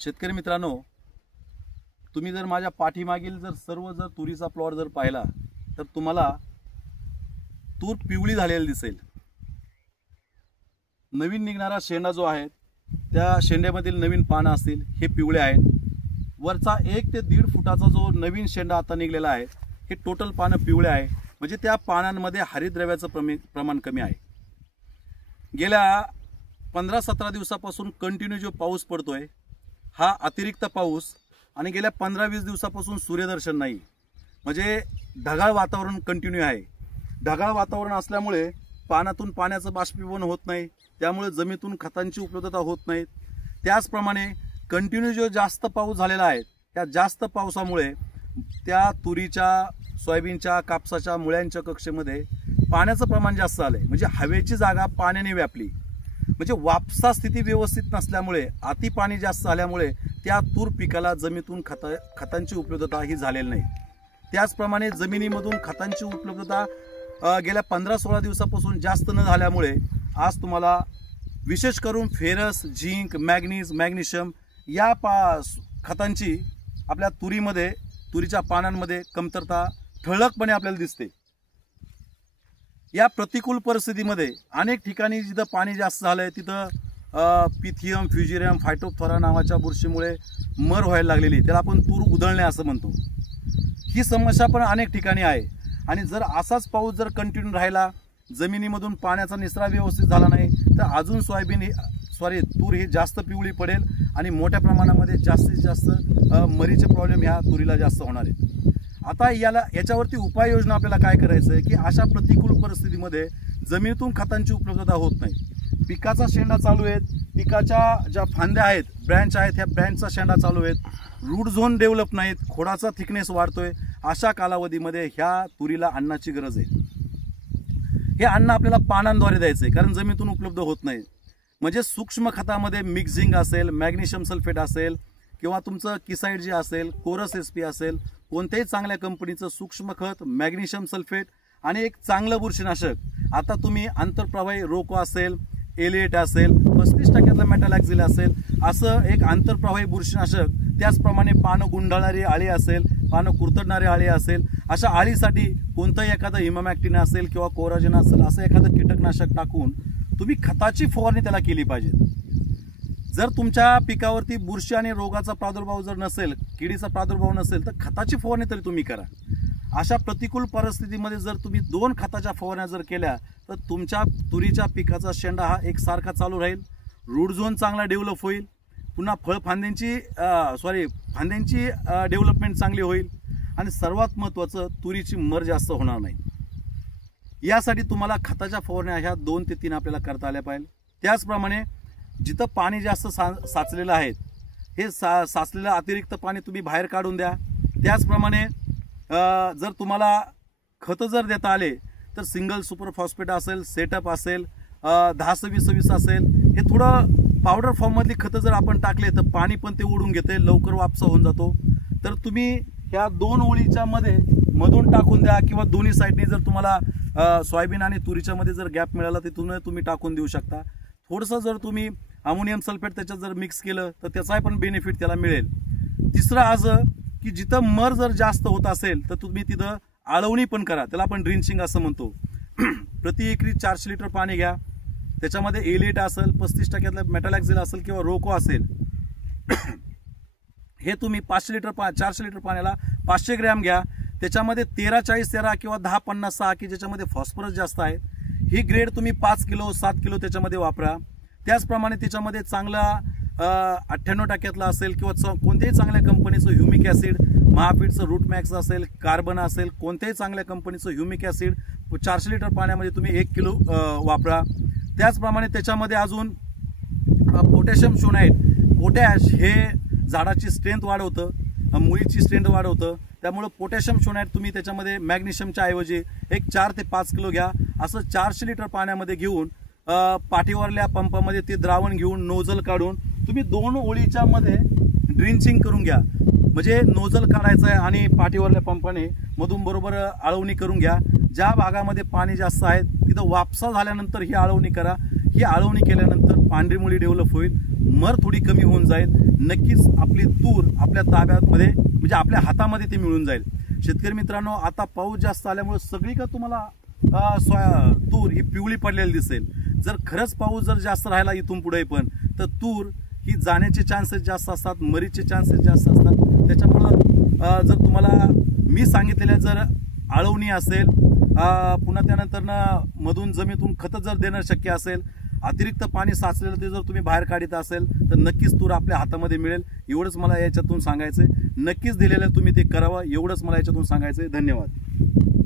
शेतकरी मित्रांनो, तुम्ही जर माझ्या पाठीमागील सर्व तुरीचा प्लॉट जर पाहिला तर तुम्हाला तूर पिवळी झालेली दिसेल। नवीन निघणारा शेंडा जो आहे त्या शेंड्यामधील नवीन पानं असतील हे पिवळे आहेत। वरचा 1 ते 1.5 फुटाचा जो नवीन शेंडा आता निघलेला आहे हे टोटल पानं पिवळे आहे, म्हणजे त्या पानांमध्ये हरितद्रव्याचं प्रमाण कमी आहे। गेल्या 15-17 दिवसापासून कंटिन्यू जो पाऊस पडतोय हा अतिरिक्त पाऊस आणि गेल्या 15-20 दिवसापासून सूर्यदर्शन नाही, म्हणजे ढगाळ वातावरण कंटिन्यू आहे। ढगाळ वातावरण असल्यामुळे पानातून पाण्याचं बाष्पीभवन होत नाही, त्यामुळे जमिनीतून खतांची उपलब्धता होत नाही। त्याचप्रमाणे कंटिन्यू जो जास्त पाऊस झालेला आहे त्या जास्त पावसामुळे त्या तुरीच्या, सोयाबीनच्या, कापसाच्या मुळ्यांच्या कक्षेमध्ये पाण्याचं प्रमाण जास्त आलंय, म्हणजे हवेची जागा पाण्याने व्यापली। म्हणजे वापसा स्थिती व्यवस्थित नसल्यामुळे अति पाणी जास्त झाल्यामुळे त्या तूर पिकाला जमिनीतून खतांची उपलब्धता ही झालेली नाही। त्याचप्रमाणे जमिनीमधून खतांची उपलब्धता गेल्या 15-16 दिवसापासून जास्त न झाल्यामुळे आज तुम्हाला विशेष करून फेरस, झिंक, मॅग्नीज, मॅग्नेशियम या खतांची आपल्या तुरीमध्ये, तुरीच्या पानांमध्ये कमतरता ठळकपणे आपल्याला दिसते। या प्रतिकूल परिस्थितीमध्ये अनेक ठिकाणी जिथं पाणी जास्त झालंय तिथं पिथियम, फ्युजिरियम, फायटोप्थोरा नावाच्या बुरशीमुळे मर व्हायला लागलेली, त्याला आपण तूर उधळणे असं म्हणतो। ही समस्या पण अनेक ठिकाणी आहे आणि जर असाच पाऊस जर कंटिन्यू राहिला, जमिनीमधून पाण्याचा निचरा व्यवस्थित झाला नाही तर अजून तूर ही जास्त पिवळी पडेल आणि मोठ्या प्रमाणामध्ये जास्तीत जास्त मरीचे प्रॉब्लेम ह्या तुरीला जास्त होणार आहेत। आता याच्यावरती उपाययोजना आपल्याला काय करायचं आहे की अशा प्रतिकूल परिस्थितीमध्ये जमिनीतून खतांची उपलब्धता होत नाही, पिकाचा शेंडा चालू आहे, पिकाच्या ज्या फांद्या आहेत, ब्रँच आहेत, ह्या ब्रँचचा शेंडा चालू आहेत, रूट झोन डेव्हलप नाहीत, खोडाचा थिकनेस वाढतोय, अशा कालावधीमध्ये ह्या तुरीला अन्नाची गरज आहे। हे अन्न आपल्याला पानांद्वारे द्यायचं आहे, कारण जमिनीतून उपलब्ध होत नाही। म्हणजे सूक्ष्म खतामध्ये मिक्स असेल, मॅग्नेशियम सल्फेट असेल किंवा तुमचं किसाइड जे असेल, कोरस SP असेल, कोणत्याही चांगल्या कंपनीचं सूक्ष्म खत, मॅग्नेशियम सल्फेट आणि एक चांगलं बुरशीनाशक, आता तुम्ही आंतरप्रवाही रोको असेल, एलिएट असेल, 35% मेटॅलॅक्झिल असेल, असं एक आंतरप्रवाही बुरशीनाशक, त्याचप्रमाणे पानं गुंडाळणारी आळी असेल, पानं कुरतडणारी आळी असेल, अशा आळीसाठी कोणतंही एखादं इमामॅक्टिन असेल किंवा कोराजेन असेल असं एखादं कीटकनाशक टाकून तुम्ही खताची फवारणी त्याला केली पाहिजे। जर तुमच्या पिकावरती बुरशी आणि रोगाचा प्रादुर्भाव जर नसेल, किडीचा प्रादुर्भाव नसेल तर खताची फवारणी तरी तुम्ही करा। अशा प्रतिकूल परिस्थितीमध्ये जर तुम्ही 2 खताच्या फवारण्या जर केल्या तर तुमच्या तुरीच्या पिकाचा शेंडा हा एकसारखा चालू राहील, रूट झोन चांगला डेव्हलप होईल, पुन्हा फांद्यांची डेव्हलपमेंट चांगली होईल आणि सर्वात महत्त्वाचं तुरीची मर जास्त होणार नाही। यासाठी तुम्हाला खताच्या फवारण्या ह्या 2 ते 3 आपल्याला करता आल्या पाहिजे। त्याचप्रमाणे जिथं पाणी जास्त साचलेलं आहे हे साचलेलं अतिरिक्त पाणी तुम्ही बाहेर काढून द्या। त्याचप्रमाणे जर तुम्हाला खतं जर देता आले तर सिंगल सुपर फॉस्फेट असेल, सेटअप असेल, 10-26-26 असेल, हे थोडं पावडर फॉर्ममधली खतं जर आपण टाकले तर पाणी पण ते ओढून घेते, लवकर वापसा होऊन जातो। तर तुम्ही ह्या 2 ओळीच्या मधून टाकून द्या किंवा दोन्ही साईडनी जर तुम्हाला सोयाबीन आणि तुरीच्या मध्ये जर गॅप मिळाला तिथून तुम्ही टाकून देऊ शकता। थोडंसं जर तुम्ही अमोनियम सल्फेट त्याच्यात जर मिक्स केलं तर त्याचा पण बेनिफिट त्याला मिळेल। तिसरं असं की जिथं मर जर जास्त होत असेल तर तुम्ही तिथं आळवणी पण करा, त्याला आपण ड्रिंचिंग असं म्हणतो। प्रति एकरी 400 लिटर पाणी घ्या, त्याच्यामध्ये एलिएट असेल, 35% मेटॅलॅक्झिल असेल किंवा रोको असेल, हे तुम्ही 400 लिटर पाण्याला 500 ग्रॅम घ्या। त्याच्यामध्ये 13-40-13 किंवा 10-50-6 की ज्याच्यामध्ये फॉस्फरस जास्त आहे, ही ग्रेड तुम्ही 5 किलो 7 किलो त्याच्यामध्ये वापरा। त्याचप्रमाणे त्याच्यामध्ये चांगला 98% असेल किंवा कोणत्याही चांगल्या कंपनीचं ह्युमिक ॲसिड, महाफीडचं रूट मॅक्स असेल, कार्बन असेल, कोणत्याही चांगल्या कंपनीचं ह्युमिक ॲसिड 400 लिटर पाण्यामध्ये तुम्ही 1 किलो वापरा। त्याचप्रमाणे त्याच्यामध्ये अजून पोटॅशियम शोनाइट, पोटॅश हे झाडाची स्ट्रेंथ वाढवतं, मुळीची स्ट्रेंथ वाढवतं, त्यामुळे पोटॅशियम शोनाइट तुम्ही त्याच्यामध्ये मॅग्नेशियमच्या ऐवजी एक 4 ते 5 किलो घ्या। असं 400 लिटर पाण्यामध्ये घेऊन पाठीवरल्या पंपामध्ये ते द्रावण घेऊन नोझल काढून तुम्ही 2 ओळीच्या मध्ये ड्रिंचिंग करून घ्या। म्हणजे नोझल काढायचं आहे आणि पाठीवरल्या पंपाने मधून बरोबर आळवणी करून घ्या। ज्या भागामध्ये पाणी जास्त आहे तिथं वापसा झाल्यानंतर ही आळवणी करा। ही आळवणी केल्यानंतर पांढरी मुळी डेव्हलप होईल, मर थोडी कमी होऊन जाईल, नक्कीच आपली तूर आपल्या ताब्यामध्ये म्हणजे आपल्या हातामध्ये ती मिळून जाईल. शेतकरी मित्रांनो, आता पाऊस जास्त आल्यामुळे सगळी का तुम्हाला तूर ही पिवळी पडलेली दिसेल. जर खरंच पाऊस जर जास्त राहिला इथून पुढे पण तर तूर ही जाण्याचे चान्सेस जास्त असतात, मरीचे चान्सेस जास्त असतात. त्याच्यामुळं जर तुम्हाला मी सांगितलेल्या जर आळवणी असेल, पुन्हा त्यानंतर मधून जमिनीतून खत जर देणं शक्य असेल, अतिरिक्त पाणी साचलेलं ते जर तुम्ही बाहेर काढत असेल तर नक्कीच तूर आपल्या हातामध्ये मिळेल. एवढंच मला याच्यातून सांगायचंय. नक्कीच दिलेलं तुम्ही ते करावं, एवढंच मला याच्यातून सांगायचंय. धन्यवाद.